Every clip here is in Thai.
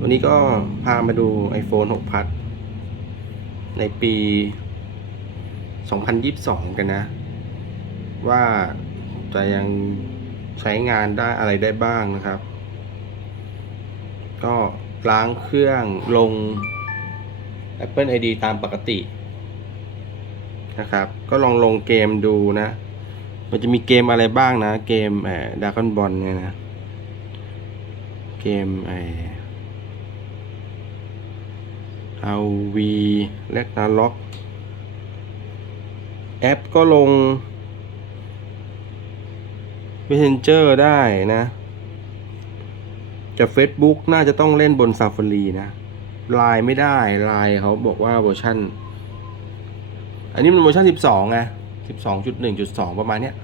วันนี้ก็พามาดู iPhone 6 Plus ในปี 2022 กันนะ ว่าจะยังใช้งานได้อะไรได้บ้างนะครับ ก็ล้างเครื่องลง Apple ID ตามปกตินะครับ ก็ลองลงเกมดูนะ มันจะมีเกมอะไรบ้างนะ เกมเอ่อดากอนบอลเนี่ยนะ เกมไอ เอาวีเล็กนาล็อก แอปก็ลง Messenger ได้นะแต่ Facebook น่าจะต้องเล่นบน Safari นะไลน์ไม่ได้ไลน์เขาบอกว่าเวอร์ชันอันนี้มันเวอร์ชัน12ไง12.1.2ประมาณเนี้ย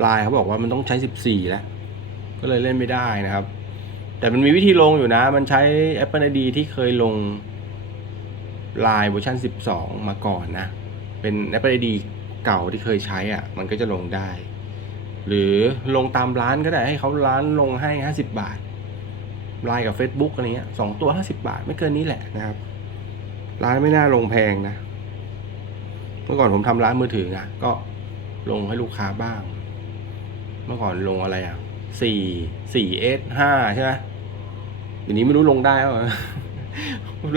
ไลน์เขาบอกว่ามันต้องใช้14แล้ว ก็เลยเล่นไม่ได้นะครับ แต่มันมีวิธีลงอยู่นะ มันใช้ Apple ID ที่เคยลงไลน์เวอร์ชัน12 มาก่อนนะ เป็น Apple ID เก่าที่เคยใช้อะ มันก็จะลงได้ หรือลงตามร้านก็ได้ให้เขาร้านลงให้ 50 บาทไลน์กับ Facebook อะไรเงี้ยสองตัว 50 บาท ไม่เกินนี้แหละนะครับ ร้านไม่น่าลงแพงนะ เมื่อก่อนผมทำร้านมือถืออะก็ลงให้ลูกค้าบ้าง เมื่อก่อนลงอะไรอะสี่สี่เอสห้าใช่ไหม ดี๋ยวนี้ไม่รู้ลงได้หรอ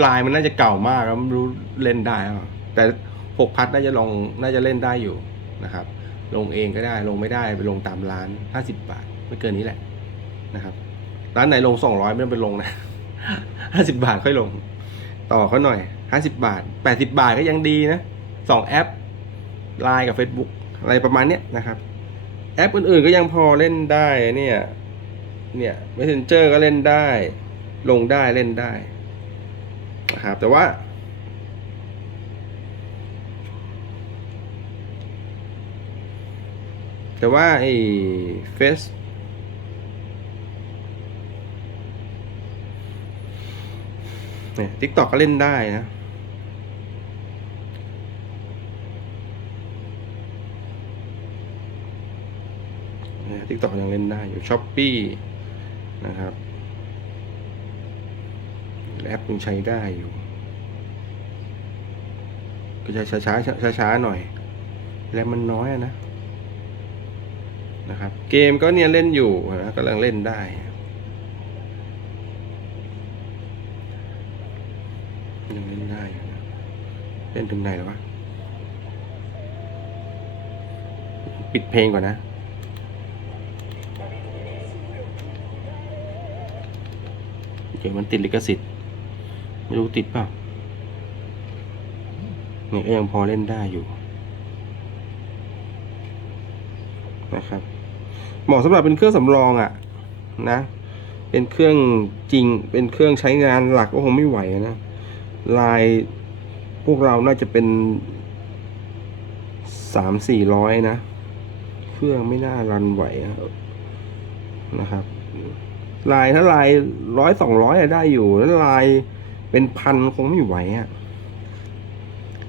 ลายมันน่าจะเก่ามากแล้วไม่รู้เล่นได้หรอแต่หกพัดน่าจะลองน่าจะเล่นได้อยู่นะครับ ลงเองก็ได้ลงไม่ได้ไปลงตามร้านห้าสิบบาท ไม่เกินนี้แหละนะครับ ร้านไหนลงสองร้อยไม่ต้องไปลงนะห้าสิบาทค่อยลง ต่อเขาหน่อยห้าสิบาทแปดสิบาทก็ยังดีนะสองแอปไลน์กับ Facebook อะไรประมาณเนี้ยนะครับ แอปอื่นๆก็ยังพอเล่นได้เนี่ยเนี่ย Messenger ก็เล่นได้ ลงได้เล่นได้นะครับแต่ว่า แต่ว่าไอ้เฟซเนี่ยทิกตอกก็เล่นได้นะทิกตอกยังเล่นได้อยู่ช้อปปี้นะครับ แอปยังใช้ได้อยู่ ก็จะช้าช้าช้าๆหน่อยแล้วมันน้อยนะนะครับ เกมก็เนี่ยเล่นอยู่นะกำลังเล่นได้ยังเล่นได้อยู่นะเล่นถึงไหนแล้ววะปิดเพลงก่อนนะเดี๋ยวมันติดลิขสิทธิ์ ไม่รู้ติดเปล่านี่ยก็ยังพอเล่นได้อยู่ นะครับ เหมาะสำหรับเป็นเครื่องสำรองอะ่ะ นะ เป็นเครื่องจริง เป็นเครื่องใช้งานหลักก็คงไม่ไหวนะ ลายพวกเราน่าจะเป็นสามสี่ร้อยนะ เครื่องไม่น่ารันไหวนะนะครับ ลายถ้าลายร้อยสองร้อยได้อยู่แล้วลาย เป็นพันคงไม่ไหวอะ่ะ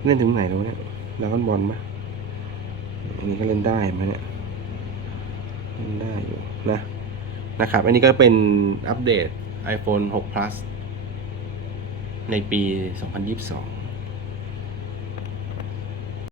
เล่นถึงไหนแล้วเนี่ยดาก้อนบอลปะอันนี้ก็เล่นได้ไหมเนี่ยเล่นได้อยู่นะนะครับ อันนี้ก็เป็นอัปเดต iPhone 6 plus ในปี 2022